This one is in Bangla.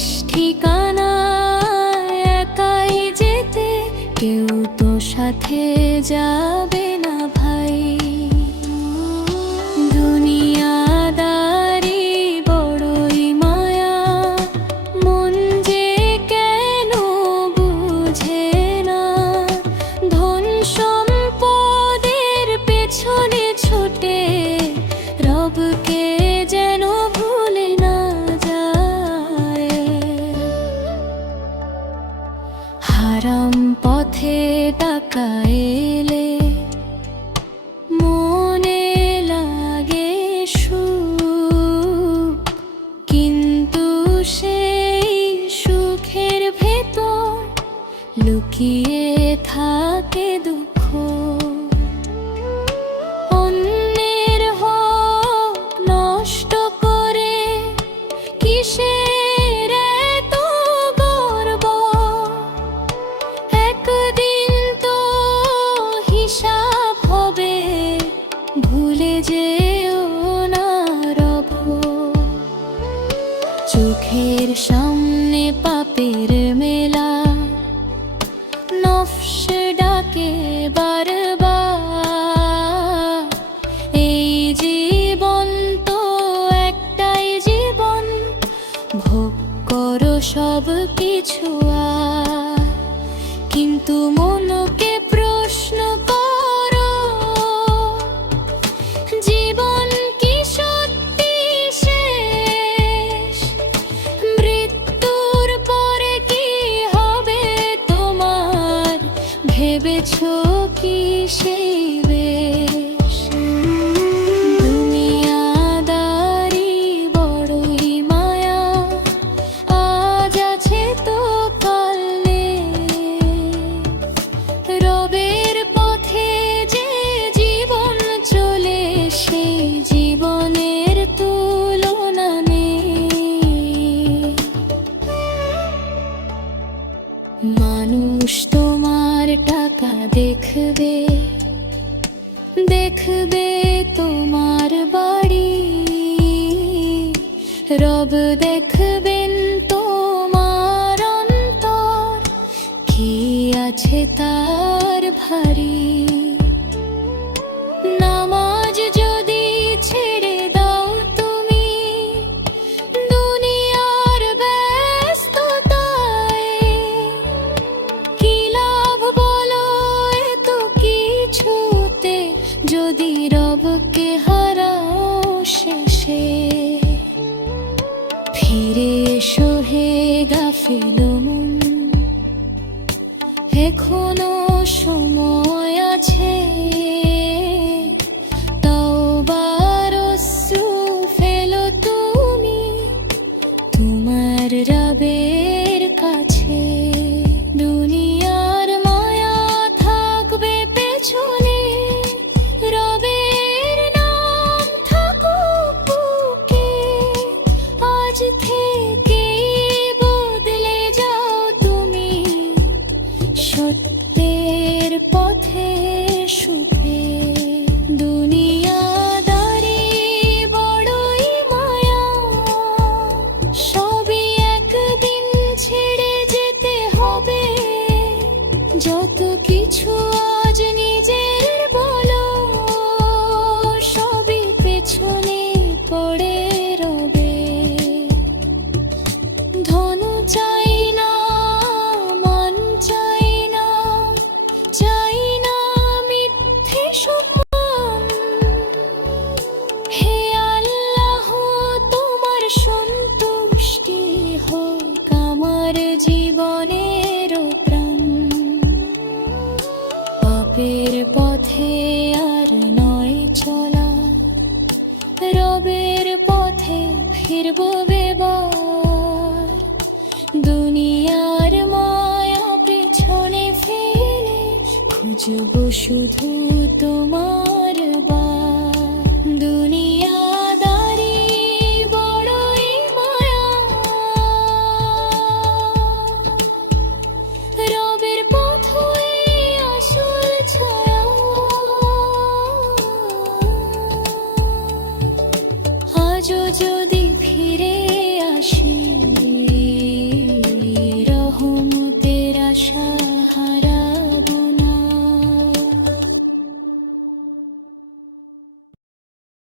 নিজ ঠিকানা একাই যেতে, কেউ তো সাথে যাবে না ভাই। দুনিয়াদারি বড়ই মায়া, মন যে কেন বুঝে না। ধন সম্পদের পেছনে ছুটে রবকে যেন ভুলে না যায়। হারাম পথে টাকা এলে মনে লাগে সুখ, কিন্তু সেই সুখের ভেতর লুকিয়ে থাকে দুঃখ। অন্যের হক নষ্ট করে কিসের এত গর্ব? একদিন তো হিসাব হবে, ভুলে যেও না রব। চোখের সামনে পাপের মেলা, নফস ডাকে বারবার। এই জীবন তো একটাই জীবন, ভোগ করো সব কিছু আর। কিন্তু মনকে প্রশ্ন করো, জীবন কি সত্যি শেষ? মৃত্যুর পরে কি হবে তোমার, ভেবেছো কি সেই বেশ? দুনিয়াদারি বড়ই মায়া, আজ আছে তো কাল নেই। রবের পথে যে জীবন চলে, সেই জীবনের তুলনা নেই। মানুষ তোমার টাকা দেখবে, দেখবে তোমার বাড়ি। রব দেখবেন তোমার অন্তর, কি আছে তার ভারী। নামাজ যদি ছেড়ে দাও তুমি দুনিয়ার ব্যস্ততায়, কি লাভ বলো এত কিছুতে, যদি রবকে হারাও শেষে। ফিরে এসো হে গাফিল মন, এখনো সময় আছে। তওবার অশ্রু ফেলো তুমি তোমার রবের কাছে। দুনিয়ার মায়া থাকবে পেছনে, রবের নাম থাকুক বুকে। আজ থেকে বদলে যাও তুমি সত্যের পথে সুখে। দুনিয়াদারি বড়ই মায়া, সবই একদিন ছেড়ে যেতে হবে। যত কিছু আজ নিজের বলো, সবই পেছনে পড়ে রবে। ধন চাই না, মান চাই না, চাই না মিথ্যে সম্মান। হে আল্লাহ তোমার সন্তুষ্টি হোক আমার জীবনের প্রাণ। পাপের পথে আর নয় চলা, রবের পথে ফিরবো বেবার। দুনিয়ার মায়া পেছনে ফেলে খুঁজবো শুধু তোমার বার। দুনিয়াদারি বড়ই মায়া, রবের পথ হয়ে আসল ছায়া। আজও যদি ফিরে আসি